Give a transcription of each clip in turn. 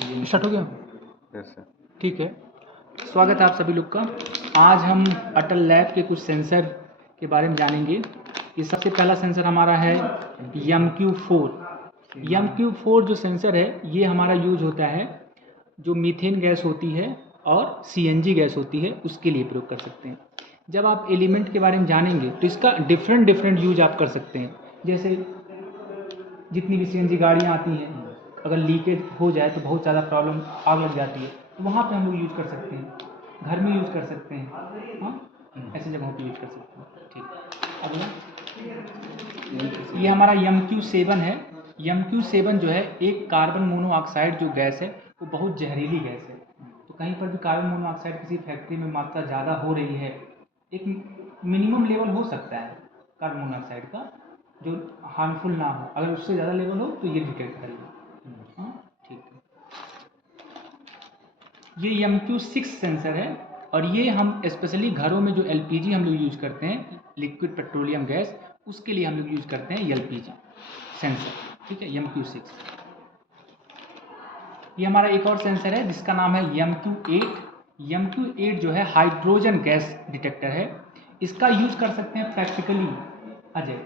Start हो गया? Yes sir. ठीक है। स्वागत है आप सभी लोग का। आज हम अटल लैब के कुछ सेंसर के बारे में जानेंगे। ये सबसे पहला सेंसर हमारा है MQ4। MQ4 जो सेंसर है ये हमारा यूज होता है जो मीथेन गैस होती है और CNG गैस होती है उसके लिए प्रयोग कर सकते हैं। जब आप एलिमेंट के बारे में जानेंगे तो इसका डिफरेंट यूज आप कर सकते हैं। जैसे जितनी भी CNG गाड़ियाँ आती हैं अगर लीकेज हो जाए तो बहुत ज़्यादा प्रॉब्लम, आग लग जाती है, तो वहाँ पे हम लोग यूज़ कर सकते हैं, घर में यूज़ कर सकते हैं, हाँ ऐसी जगहों पे यूज़ कर सकते हैं। ठीक, अगला ये हमारा MQ7 है। MQ7 जो है एक कार्बन मोनोऑक्साइड जो गैस है वो बहुत जहरीली गैस है। तो कहीं पर भी कार्बन मोनोऑक्साइड किसी फैक्ट्री में मात्रा ज़्यादा हो रही है, एक मिनिमम लेवल हो सकता है कार्बन मोनोऑक्साइड का जो हार्मफुल ना हो, अगर उससे ज़्यादा लेवल हो तो ये डिटेक्ट करेगा। हाँ ठीक है। ये MQ6 सेंसर है और ये हम स्पेशली घरों में जो LPG हम लोग यूज करते हैं, लिक्विड पेट्रोलियम गैस, उसके लिए हम लोग यूज करते हैं LPG सेंसर। ठीक है, MQ6। ये हमारा एक और सेंसर है जिसका नाम है MQ8। MQ8 जो है हाइड्रोजन गैस डिटेक्टर है। इसका यूज कर सकते हैं प्रैक्टिकली अजय,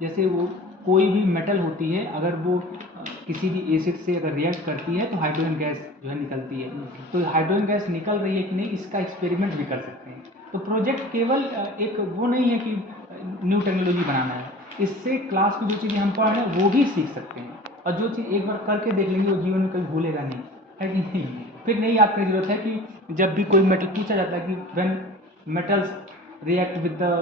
जैसे वो कोई भी मेटल होती है अगर वो किसी भी एसिड से अगर रिएक्ट करती है तो हाइड्रोजन गैस जो है निकलती है। तो हाइड्रोजन गैस निकल रही है कि नहीं इसका एक्सपेरिमेंट भी कर सकते हैं। तो प्रोजेक्ट केवल एक वो नहीं है कि न्यू टेक्नोलॉजी बनाना है, इससे क्लास की जो चीज़ें हम पढ़ रहे हैं वो भी सीख सकते हैं और जो चीज़ एक बार करके देख लेंगे वो जीवन में कभी भूलेगा नहीं, है कि नहीं। फिर नहीं याद करने की जरूरत है कि जब भी कोई मेटल पूछा जाता है कि when metals react with the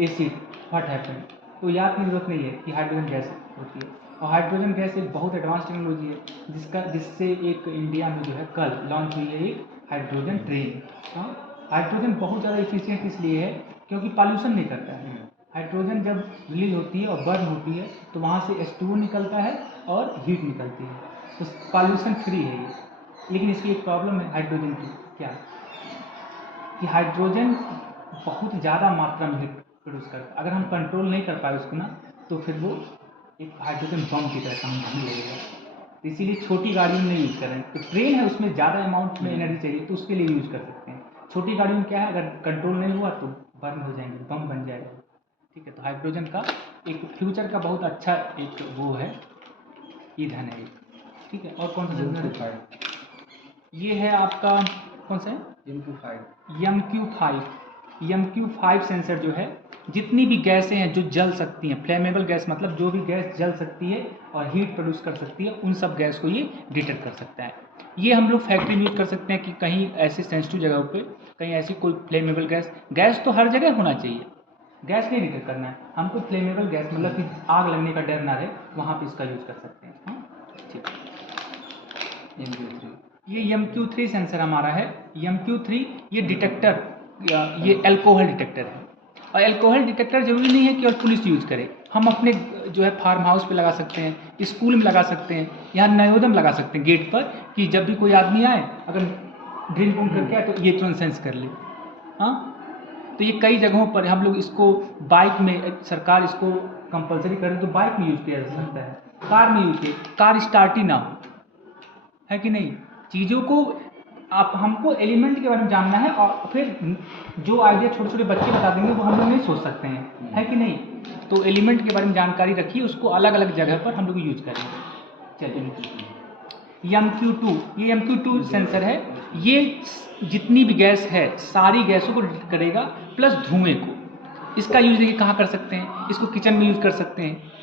acid what happen, तो याद करने की जरूरत नहीं है कि हाइड्रोजन गैस होती है। और हाइड्रोजन गैस एक बहुत एडवांस टेक्नोलॉजी है जिससे एक इंडिया में जो है कल लॉन्च हुई है एक हाइड्रोजन ट्रेन। हाँ, हाइड्रोजन बहुत ज़्यादा इफिशियंट इसलिए है क्योंकि पॉल्यूशन नहीं करता है। हाइड्रोजन जब रिलीज होती है और बर्न होती है तो वहाँ से H2O निकलता है और हीट निकलती है, तो पॉल्यूशन फ्री है ये। लेकिन इसकी एक प्रॉब्लम है हाइड्रोजन की, क्या कि हाइड्रोजन बहुत ज़्यादा मात्रा में हीट प्रोड्यूस करता है। अगर हम कंट्रोल नहीं कर पाए उसको ना तो फिर वो एक हाइड्रोजन बम की तरह काम करने लगेगा। तो इसीलिए छोटी गाड़ियों में यूज़ करें। तो ट्रेन है उसमें ज़्यादा अमाउंट में एनर्जी चाहिए तो उसके लिए यूज़ कर सकते हैं। छोटी गाड़ियों में क्या है अगर कंट्रोल नहीं हुआ तो बर्न हो जाएंगे, बम बन जाएगा। ठीक है, तो हाइड्रोजन का एक फ्यूचर का बहुत अच्छा एक वो है, ईंधन है। ठीक है, और कौन सा सेंसर है? ये है आपका कौन सा है? MQ5 सेंसर जो है जितनी भी गैसें हैं जो जल सकती हैं, फ्लेमेबल गैस मतलब जो भी गैस जल सकती है और हीट प्रोड्यूस कर सकती है, उन सब गैस को ये डिटेक्ट कर सकता है। ये हम लोग फैक्ट्री में यूज कर सकते हैं कि कहीं ऐसी सेंसिटिव जगह पे कहीं ऐसी कोई फ्लेमेबल गैस तो हर जगह होना चाहिए, गैस नहीं डिटेक्ट करना है हमको, फ्लेमेबल गैस मतलब कि आग लगने का डर ना रहे, वहाँ पे इसका यूज कर सकते हैं। हाँ ठीक है। ये MQ3 सेंसर हमारा है। MQ3 ये डिटेक्टर, ये अल्कोहल डिटेक्टर है। और अल्कोहल डिटेक्टर जरूरी नहीं है कि और पुलिस यूज करे, हम अपने जो है फार्म हाउस पे लगा सकते हैं, स्कूल में लगा सकते हैं, यहाँ नयोदम लगा सकते हैं गेट पर कि जब भी कोई आदमी आए अगर ड्रिंक उंक करके आए तो ये तुरंत सेंस कर ले। हाँ, तो ये कई जगहों पर हम लोग इसको बाइक में, सरकार इसको कंपलसरी करे तो बाइक में यूज किया जा सकता है, कार में यूज किया, कार स्टार्ट ही ना हो, है कि नहीं। चीज़ों को आप हमको एलिमेंट के बारे में जानना है और फिर जो आइडिया छोटे छोटे बच्चे बता देंगे वो हम लोग नहीं सोच सकते हैं, है कि नहीं। तो एलिमेंट के बारे में जानकारी रखिए, उसको अलग अलग जगह पर हम लोग यूज करेंगे। चलिए MQ2, ये MQ2 सेंसर है। ये जितनी भी गैस है सारी गैसों को डिटेक्ट करेगा प्लस धुएं को। इसका यूज देखिए कहाँ कर सकते हैं, इसको किचन में यूज कर सकते हैं।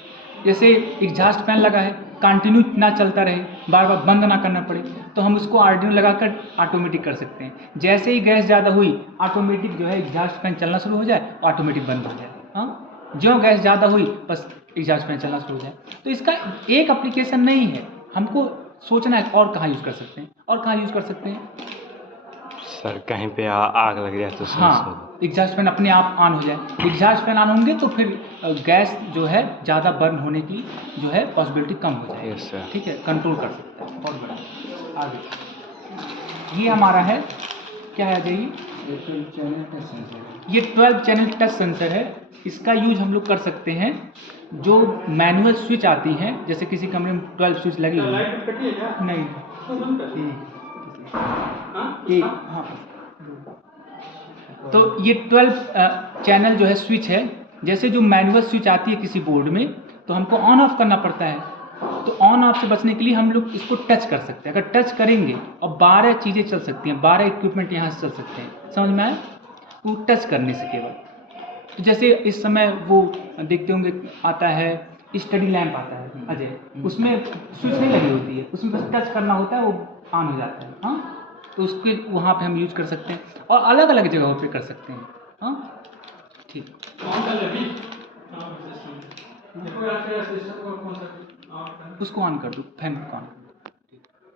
जैसे एग्जॉस्ट फैन लगा है, कंटिन्यू ना चलता रहे, बार बार बंद ना करना पड़े, तो हम उसको आर्डिनो लगाकर ऑटोमेटिक कर सकते हैं। जैसे ही गैस ज़्यादा हुई ऑटोमेटिक जो है एग्जॉस्ट फैन चलना शुरू हो जाए, ऑटोमेटिक बंद हो जाए। हाँ, जो गैस ज़्यादा हुई बस एग्जॉस्ट फैन चलना शुरू हो जाए। तो इसका एक एप्लीकेशन नहीं है, हमको सोचना है और कहाँ यूज़ कर सकते हैं, और कहाँ यूज़ कर सकते हैं सर कहीं पे आग लग जाए तो हाँ, एग्जॉस्ट फैन अपने आप ऑन हो जाए, एग्जॉस्ट फैन ऑन होंगे तो फिर गैस जो है ज़्यादा बर्न होने की जो है पॉसिबिलिटी कम हो जाएगी। Yes sir. ठीक है, कंट्रोल कर सकता है। बहुत बड़ा आगे ये हमारा है, क्या है अजय, ये 12 चैनल टच सेंसर है। इसका यूज हम लोग कर सकते हैं जो मैनुअल स्विच आती हैं, जैसे किसी कमरे में 12 स्विच लगी हुई है, नहीं हाँ। तो ये 12 चैनल जो है स्विच है। जैसे जो मैनुअल स्विच आती है किसी बोर्ड में तो हमको ऑन ऑफ करना पड़ता है, तो ऑन ऑफ से बचने के लिए हम लोग इसको टच कर सकते हैं। अगर टच करेंगे और 12 चीज़ें चल सकती हैं, 12 इक्विपमेंट यहाँ से चल सकते हैं, समझ में आया? वो टच करने से केवल। तो जैसे इस समय वो देखते होंगे आता है स्टडी लैंप आता है अजय, उसमें स्विच नहीं लगी होती है, उसमें बस टच करना होता है, वो ऑन हो जाता है। हाँ, तो उसके वहाँ पे हम यूज कर सकते हैं और अलग अलग जगहों पे कर सकते हैं। हाँ ठीक, उसको ऑन कर दो, फैन को ऑन।